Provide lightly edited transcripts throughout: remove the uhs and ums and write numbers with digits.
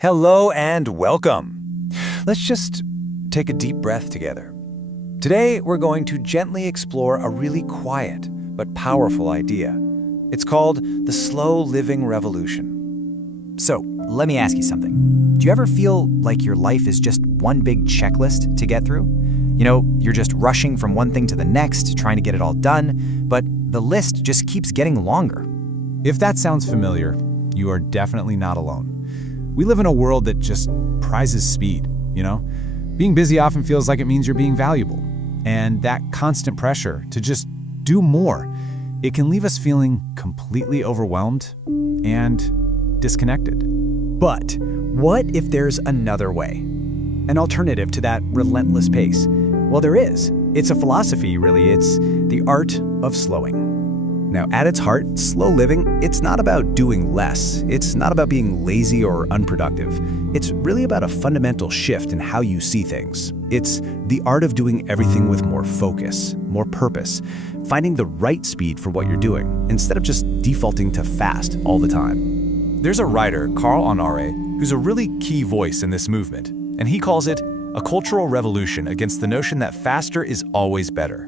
Hello and welcome. Let's just take a deep breath together. Today, we're going to gently explore a really quiet but powerful idea. It's called the slow living revolution. So, let me ask you something. Do you ever feel like your life is just one big checklist to get through? You're just rushing from one thing to the next, trying to get it all done, but the list just keeps getting longer. If that sounds familiar, you are definitely not alone. We live in a world that just prizes speed, Being busy often feels like it means you're being valuable. And that constant pressure to just do more, it can leave us feeling completely overwhelmed and disconnected. But what if there's another way? An alternative to that relentless pace? Well, there is. It's a philosophy, really. It's the art of slowing. Now, at its heart, slow living, it's not about doing less. It's not about being lazy or unproductive. It's really about a fundamental shift in how you see things. It's the art of doing everything with more focus, more purpose, finding the right speed for what you're doing, instead of just defaulting to fast all the time. There's a writer, Carl Honore, who's a really key voice in this movement, and he calls it a cultural revolution against the notion that faster is always better.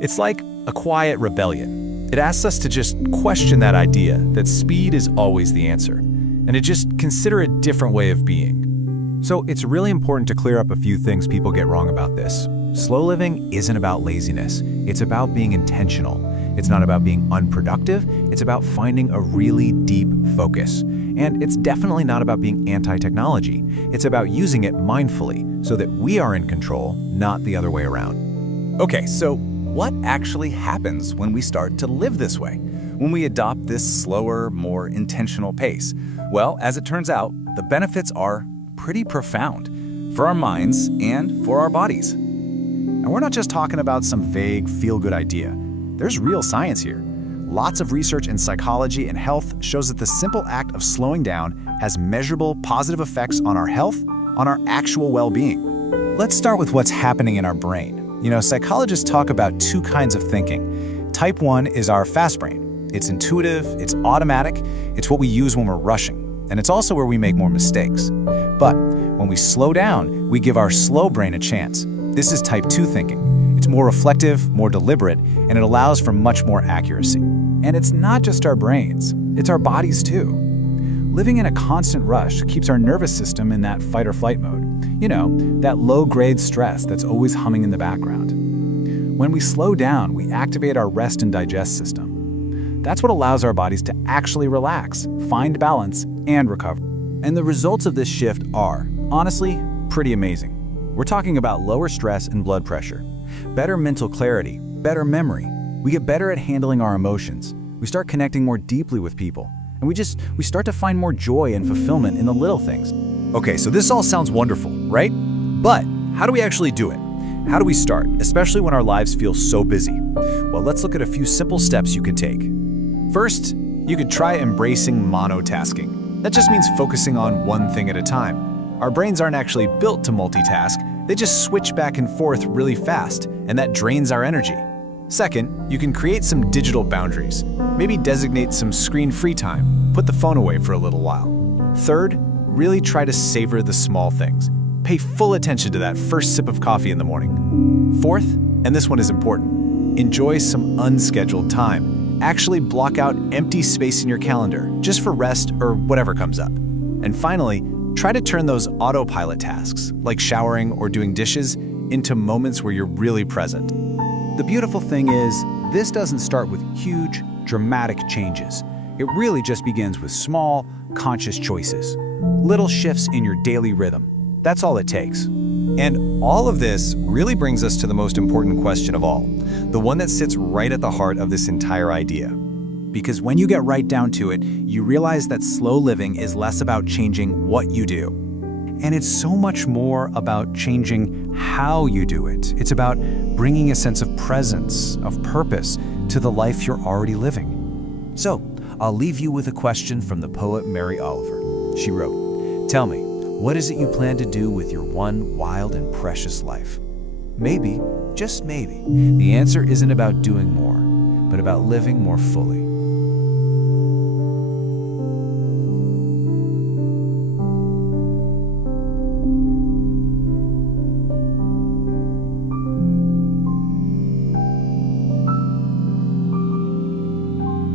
It's like a quiet rebellion. It asks us to just question that idea that speed is always the answer, and to just consider a different way of being. So it's really important to clear up a few things people get wrong about this. Slow living isn't about laziness. It's about being intentional. It's not about being unproductive. It's about finding a really deep focus. And it's definitely not about being anti-technology. It's about using it mindfully so that we are in control, not the other way around. Okay, so what actually happens when we start to live this way? When we adopt this slower, more intentional pace? Well, as it turns out, the benefits are pretty profound for our minds and for our bodies. And we're not just talking about some vague, feel-good idea. There's real science here. Lots of research in psychology and health shows that the simple act of slowing down has measurable positive effects on our health, on our actual well-being. Let's start with what's happening in our brain. Psychologists talk about two kinds of thinking. Type 1 is our fast brain. It's intuitive, it's automatic, it's what we use when we're rushing, and it's also where we make more mistakes. But when we slow down, we give our slow brain a chance. This is type 2 thinking. It's more reflective, more deliberate, and it allows for much more accuracy. And it's not just our brains, it's our bodies too. Living in a constant rush keeps our nervous system in that fight or flight mode. That low-grade stress that's always humming in the background. When we slow down, we activate our rest and digest system. That's what allows our bodies to actually relax, find balance, and recover. And the results of this shift are, honestly, pretty amazing. We're talking about lower stress and blood pressure, better mental clarity, better memory. We get better at handling our emotions. We start connecting more deeply with people. And we start to find more joy and fulfillment in the little things. Okay, so this all sounds wonderful, right? But how do we actually do it? How do we start, especially when our lives feel so busy? Well, let's look at a few simple steps you can take. First, you could try embracing monotasking. That just means focusing on one thing at a time. Our brains aren't actually built to multitask. They just switch back and forth really fast, and that drains our energy. Second, you can create some digital boundaries. Maybe designate some screen-free time. Put the phone away for a little while. Third, really try to savor the small things. Pay full attention to that first sip of coffee in the morning. Fourth, and this one is important, enjoy some unscheduled time. Actually block out empty space in your calendar, just for rest or whatever comes up. And finally, try to turn those autopilot tasks, like showering or doing dishes, into moments where you're really present. The beautiful thing is, this doesn't start with huge, dramatic changes. It really just begins with small, conscious choices. Little shifts in your daily rhythm. That's all it takes. And all of this really brings us to the most important question of all, the one that sits right at the heart of this entire idea. Because when you get right down to it, you realize that slow living is less about changing what you do. And it's so much more about changing how you do it. It's about bringing a sense of presence, of purpose, to the life you're already living. So, I'll leave you with a question from the poet Mary Oliver. She wrote, "Tell me, what is it you plan to do with your one wild and precious life?" Maybe, just maybe, the answer isn't about doing more, but about living more fully.